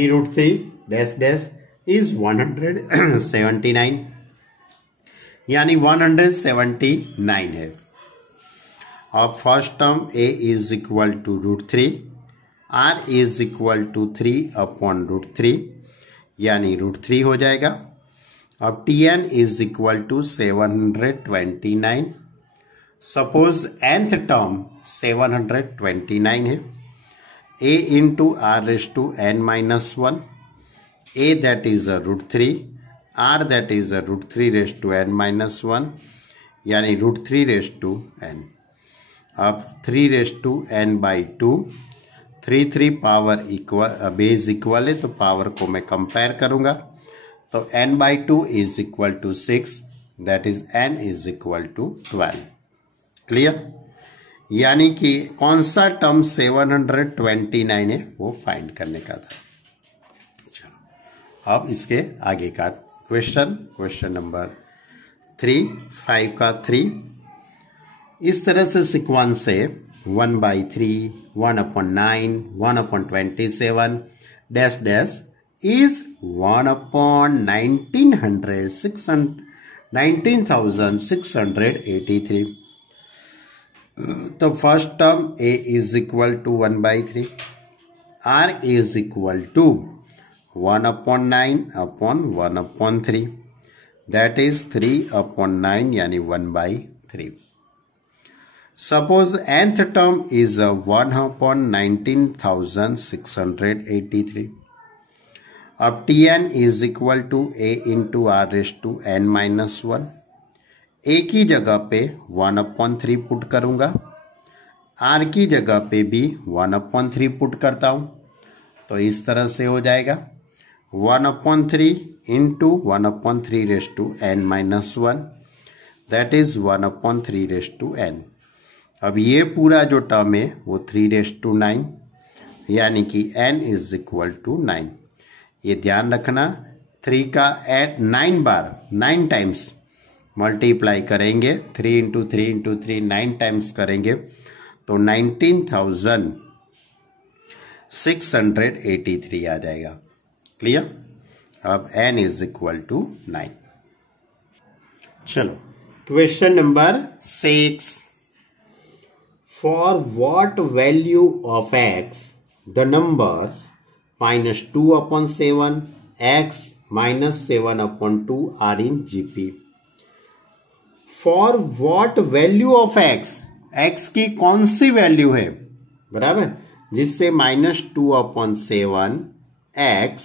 root 3 dash dash is 179, यानी 179 है। अब first term a is equal to root 3, r is equal to 3 upon root 3 यानी रूट 3 हो जाएगा। अब tn is equal to 729। Suppose nth term 729 है, a into r race to n minus 1, a that is a root 3, r that is a root 3 raised to n minus 1 यानी root 3 raised to n। अब 3 raised to n by 2, 3 power equal base equal है तो power को मैं compare करूंगा तो n by 2 is equal to 6, that is n is equal to 12। Clear? यानी कि कौन सा टर्म 729 है वो फाइंड करने का था। अब इसके आगे का क्वेश्चन नंबर 5 का 3 इस तरह से सीक्वेंस है 1/3, 1/9, 1/27 डैश डैश इज 19,683। तो first term a is equal to 1/3, r is equal to 1/9 upon 1/3 that is 3/9 यानी 1/3। Suppose nth term is 1/19,683। अब tn is equal to a into r race to n minus 1, a की जगह पे 1/3 put करूंगा, r की जगह पे भी 1/3 पुट करता हूं तो इस तरह से हो जाएगा 1/3 into 1/3 raise to n minus 1 that is 1/3 raise to n। अब ये पूरा जो टर्म है वो 3 रेस टू 9 यानी कि n इज इक्वल टू 9। ये ध्यान रखना 3 का 9 बार 9 टाइम्स मल्टीप्लाई करेंगे, 3 इंटू 3 इंटू 3 9 टाइम्स करेंगे तो 19,683 आ जाएगा। क्लियर? अब n इज इक्वल टू 9। चलो question number 6, for what value of x the numbers -2/7 x -7/2 are in GP. For what value of x की कौन सी वैल्यू है बराबर जिससे -2/7 x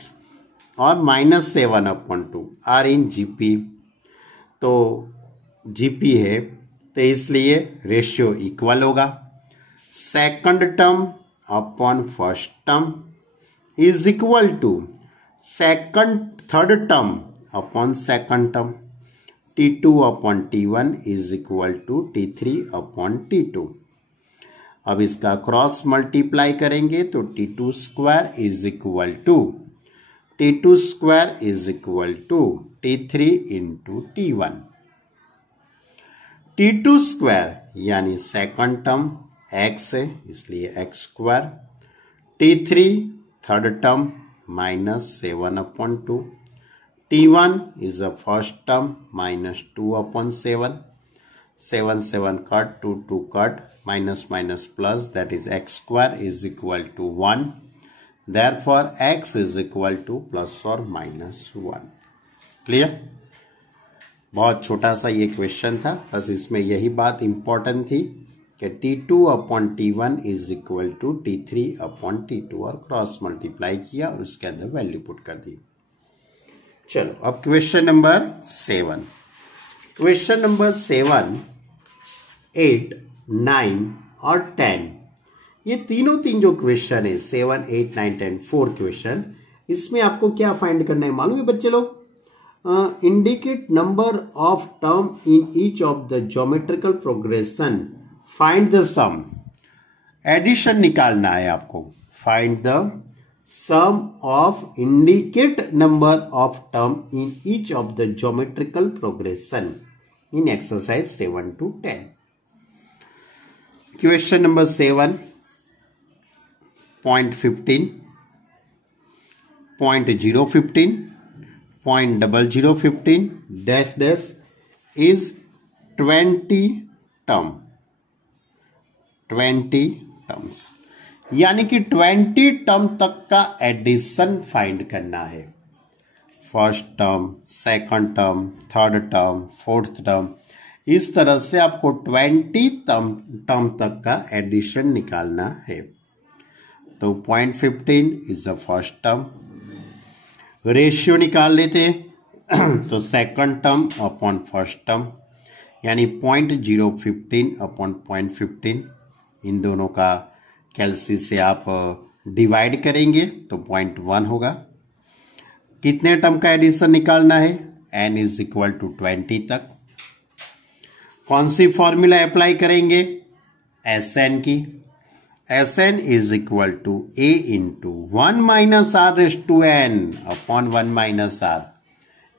और -7/2 आर इन जीपी। तो जीपी है तो इसलिए रेशियो इक्वल होगा। Second term upon first term is equal to third term upon second term. T2/T1 is equal to T3/T2। अब इसका क्रॉस मल्टीप्लाई करेंगे तो T2 square is equal to T3 into T1। T2 square यानी second term x है इसलिए x square. T3 third term -7/2। T1 is the first term -2/7. 7 cut, 2 cut, minus plus, that is x square is equal to 1. Therefore x is equal to plus or minus 1. Clear? बहुत छोटा सा ये question था, बस इसमें यही बात important थी कि T2/T1 is equal to T3/T2 और क्रॉस मल्टीप्लाई किया और उसके अंदर वैल्यू पुट कर दी। चलो अब क्वेश्चन नंबर 7। क्वेश्चन नंबर 7, 8, 9 और 10, ये तीन जो क्वेश्चन है 7, 8, 9, 10 4 क्वेश्चन, इसमें आपको क्या फाइंड करना है मालूम है बच्चे लोग? Indicate number of term in each of the geometrical progression, find the sum. Addition निकालना है आपको। Find the sum of indicate number of term in each of the geometrical progression in exercise 7 to 10. Question number 7, point 15, point 015, point 0015 dash dash is 20 term, 20 terms, यानी कि 20 term तक का addition find करना है। First term, second term, third term, fourth term, इस तरह से आपको 20 टर्म तक का एडिशन निकालना है। तो point 15 is the first term. Ratio निकाल लेते हैं तो second term upon first term, यानी .015 अपॉन .15, इन दोनों का कैलसी से आप डिवाइड करेंगे तो 0.1 होगा। कितने टर्म का एडिशन निकालना है? n इज इक्वल टू 20 तक। कौन सी फॉर्मूला अप्लाई करेंगे? Sn की। Sn is equal to a into 1 minus r raise to n upon 1 minus r.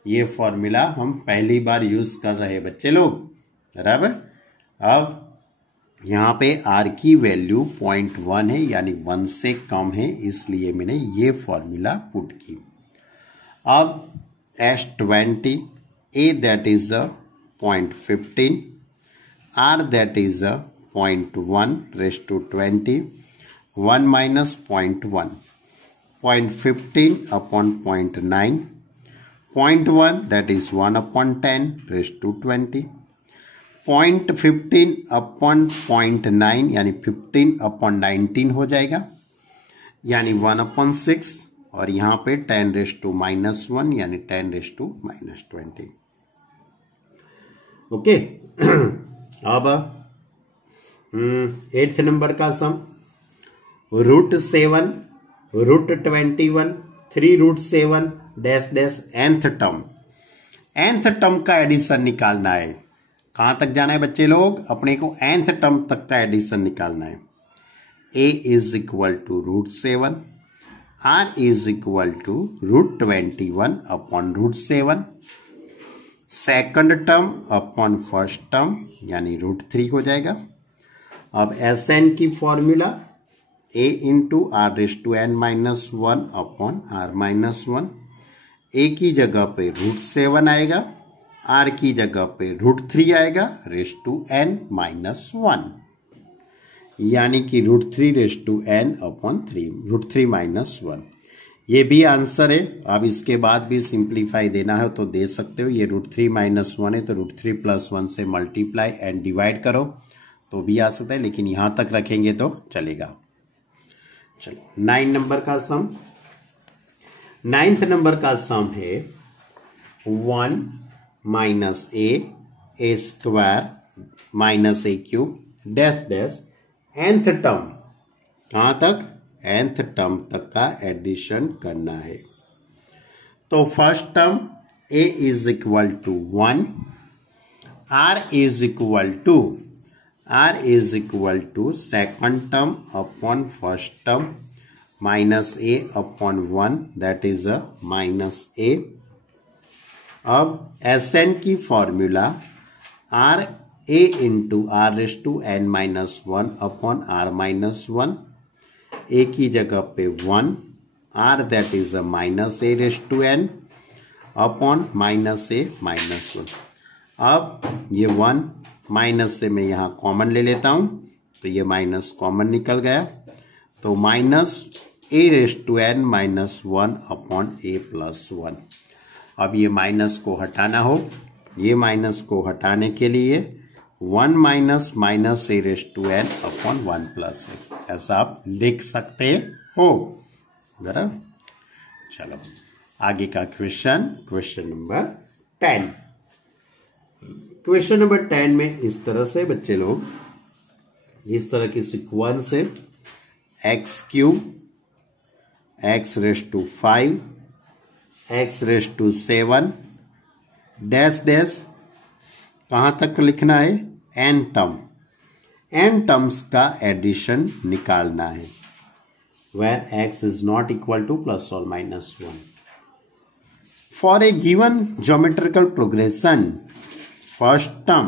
ये फॉर्मूला हम पहली बार यूज कर रहे हैं बच्चे लोग, बराबर। अब यहाँ पे r की वैल्यू 0.1 है, यानी 1 से कम है, इसलिए मैंने ये फॉर्मूला पुट की। अब S20, a that is 0.15, r that is 0.1 raise to 20, 1 minus 0.1, 0.15 upon 0.9, 0.1 that is 1/10 raise to 20, 0.15 upon 0.9 यानी 15/19 हो जाएगा, यानी 1/6, और यहाँ पे 10⁻⁻1 यानी 10⁻⁻20। ओके। अब 8th नंबर का सम, √7, √21, 3√7 dash dash nth term. nth term का एडिशन निकालना है। कहां तक जाना है बच्चे लोग? अपने को nth टर्म तक का एडिशन निकालना है। a is equal to √7, r is equal to √21 upon √7, second term upon first term यानी √3 हो जाएगा। अब Sn की formula a into r raise to n-1 upon r-1, a की जगह पे √7 आएगा, r की जगह पे √3 आएगा रेज़ टू n-1, यानी कि √3 रेज़ टू n अपॉन 3, √3-1। ये भी आंसर है। अब इसके बाद भी सिंप्लीफाई देना है तो दे सकते हो। ये √3-1 है तो √3 + 1 से मल्टीप्लाई एंड डिवाइड करो तो भी आ सकता है, लेकिन यहां तक रखेंगे तो चलेगा। चलो 9 नंबर का सम। 9th नंबर का सम है 1 minus a square minus a cube dash dash nth term, कहां तक? nth टर्म तक का एडिशन करना है। तो first term a is equal to 1, r is equal to second term upon first term minus a upon 1 that is uh minus a। अब Sn की formula r a into r race to n minus 1 upon r minus 1, a की जगह पे 1, r that is uh minus a raise to n upon minus a minus 1। अब ये 1 minus से मैं यहाँ कॉमन ले लेता हूं, तो ये माइनस कॉमन निकल गया, तो minus a raise to n minus 1 upon a plus 1। अब ये माइनस को हटाना हो, ये माइनस को हटाने के लिए 1 minus minus a raised to n upon 1 plus a, ऐसा आप लिख सकते हो। बराबर। चलो आगे का क्वेश्चन नंबर 10। क्वेश्चन नंबर 10 में इस तरह से बच्चे लोग, इस तरह की सीक्वेंस है x cube, x race to 5, x race to 7 dash dash, कहां तक लिखना है? n टर्म्स का एडिशन निकालना है, where x is not equal to plus और minus 1। For a given geometrical progression, first term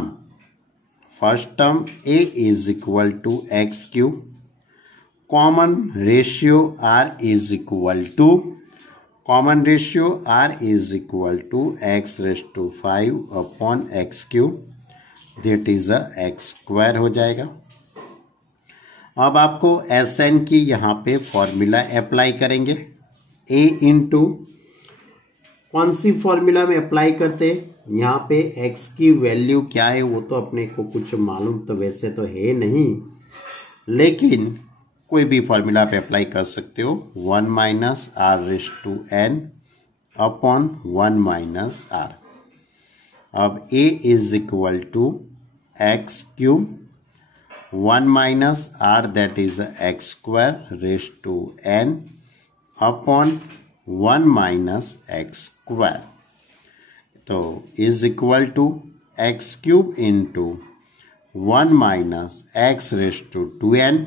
a is equal to x cube, common ratio r is equal to x raised to 5 upon x cube, that is a x square हो जाएगा। अब आपको Sn की यहाँ पे formula apply करेंगे, a into कौन सी फॉर्मूला में अप्लाई करते हैं? यहाँ पे x की वैल्यू क्या है वो तो अपने को कुछ मालूम तो वैसे तो है नहीं, लेकिन कोई भी फॉर्मूला पे अप्लाई कर सकते हो। 1 minus r race to n upon 1 minus r. अब a is equal to x cube, 1 minus r that is x square raised to n upon 1 minus x square, तो is equal to x cube into 1 minus x race to 2n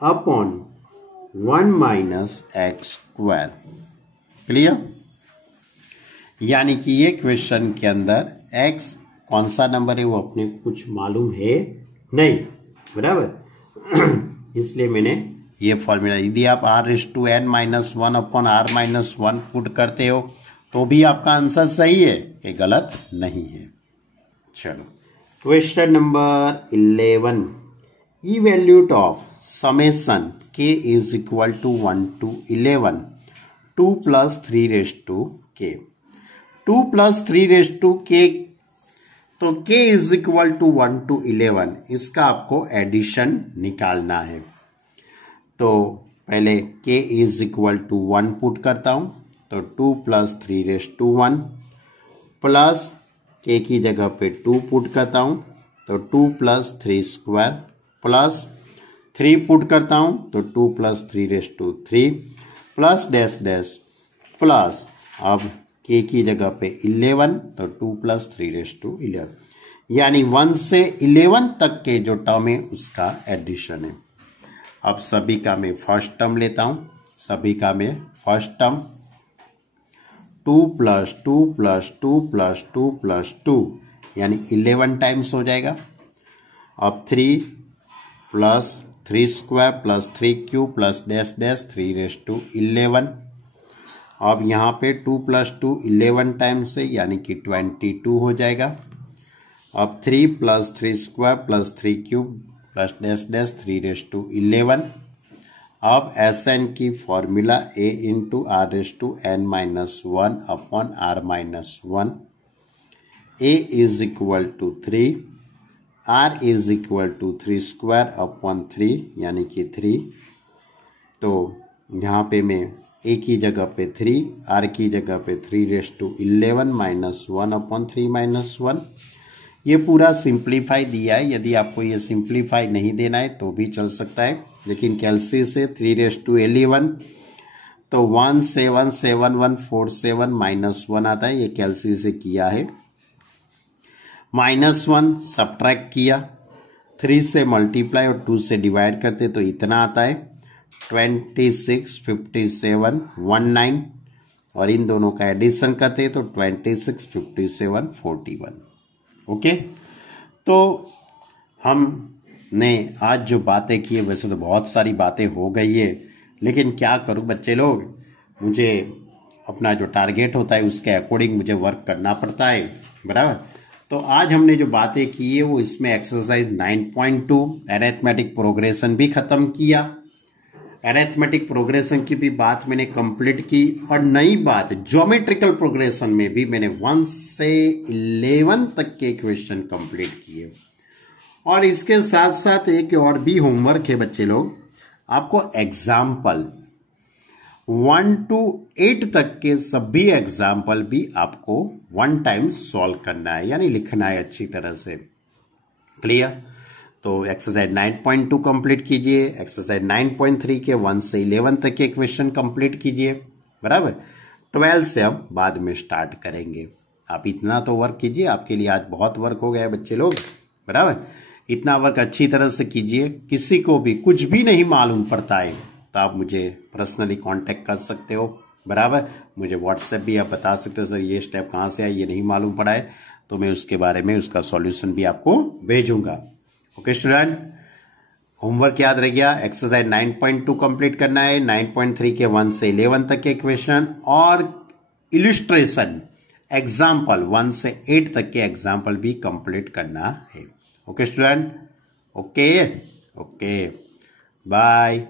upon 1 minus x square. Clear? यानी कि ये question के अंदर x कौन सा number है वो अपने को कुछ मालूम है नहीं, बराबर। इसलिए मैंने ये फॉर्मूला, यदि आप r raise to n minus 1 upon r minus 1 put करते हो तो भी आपका आंसर सही है, ये गलत नहीं है। चलो question number 11, evaluate of summation k is equal to 1 to 11 2 plus 3 race to k, 2 plus 3 race to k, तो k is equal to 1 to 11, इसका आपको एडिशन निकालना है। तो पहले k is equal to 1 put करता हूं, तो 2 plus 3 race to 1 plus k की जगह पे 2 पुट करता हूं, तो 2 प्लस 3 स्क्वायर प्लस 3 पुट करता हूं, तो 2 plus 3 race to 3 plus dash dash plus, अब k की जगह पे 11, तो 2 प्लस 3 रेस टू 11, यानी 1 से 11 तक के जो टर्म है उसका एडिशन है। अब सभी का मैं फर्स्ट टर्म लेता हूं, सभी का मैं first term 2 plus 2 plus 2 plus 2 plus 2 यानी 11 टाइम्स हो जाएगा। अब 3 plus 3 square plus 3 cube plus dash dash 3 race to 11। अब यहाँ पे 2 प्लस 2 11 टाइम्स है यानी कि 22 हो जाएगा। अब 3 plus 3 square plus 3 cube plus dash dash 3 race to 11। अब Sn की formula a into r race to n minus 1 upon r minus 1, a is equal to 3, r is equal to 3 square upon 3 यानी कि 3। तो यहाँ पे मैं ए की जगह पे 3, आर की जगह पे 3⁻11 -1/3 - 1। ये पूरा सिंप्लीफाई दिया है, यदि आपको ये सिंप्लीफाई नहीं देना है तो भी चल सकता है, लेकिन कैलसी से 3⁻11 तो 177,147 -1 आता है, ये कैलसी से किया है। -1 सब्ट्रैक्ट किया, 3 से मल्टीप्लाई और 2 से डिवाइड करते तो इतना आता है 26, 57, 19, और इन दोनों का एडिशन करते तो 26, 57, 41। ओके, तो हमने आज जो बातें की है, वैसे तो बहुत सारी बातें हो गई है, लेकिन क्या करूं बच्चे लोग, मुझे अपना जो टारगेट होता है उसके अकॉर्डिंग मुझे वर्क करना पड़ता है, बराबर। तो आज हमने जो बातें की है वो इसमें एक्सरसाइज 9.2 अरिथमेटिक प्रोग्रेशन भी खत्म किया। अरिथमेटिक प्रोग्रेशन की भी बात मैंने कंप्लीट की, और नई बात ज्योमेट्रिकल प्रोग्रेशन में भी मैंने 1 से 11 तक के क्वेश्चन कंप्लीट किए। और इसके साथ साथ एक और भी होमवर्क है बच्चे लोग, आपको एग्जाम्पल 1 to 8 तक के सभी एग्जाम्पल भी आपको 1 टाइम सॉल्व करना है, यानी लिखना है अच्छी तरह से। क्लियर? तो एक्सरसाइज 9.2 कंप्लीट कीजिए, एक्सरसाइज 9.3 के 1 से 11 तक के क्वेश्चन कंप्लीट कीजिए, बराबर। 12 से हम बाद में स्टार्ट करेंगे। आप इतना तो वर्क कीजिए, आपके लिए आज बहुत वर्क हो गया है बच्चे लोग, बराबर। इतना वर्क अच्छी तरह से कीजिए। किसी को भी कुछ भी नहीं मालूम पड़ता है तो आप मुझे पर्सनली कांटेक्ट कर सकते हो, बराबर। मुझे व्हाट्सएप भी आप बता सकते हो, सर ये स्टेप कहाँ से है, ये नहीं मालूम पड़ा है, तो मैं उसके बारे में उसका सॉल्यूशन भी आपको भेजूंगा। ओके स्टूडेंट, होमवर्क याद रह गया। एक्सरसाइज 9.2 कंप्लीट करना है, 9.3 के 1 से 11 तक के क्वेश्चन, और इलिस्ट्रेशन एग्जाम्पल 1 से 8 तक के एग्जाम्पल भी कंप्लीट करना है। Okay student, okay, bye.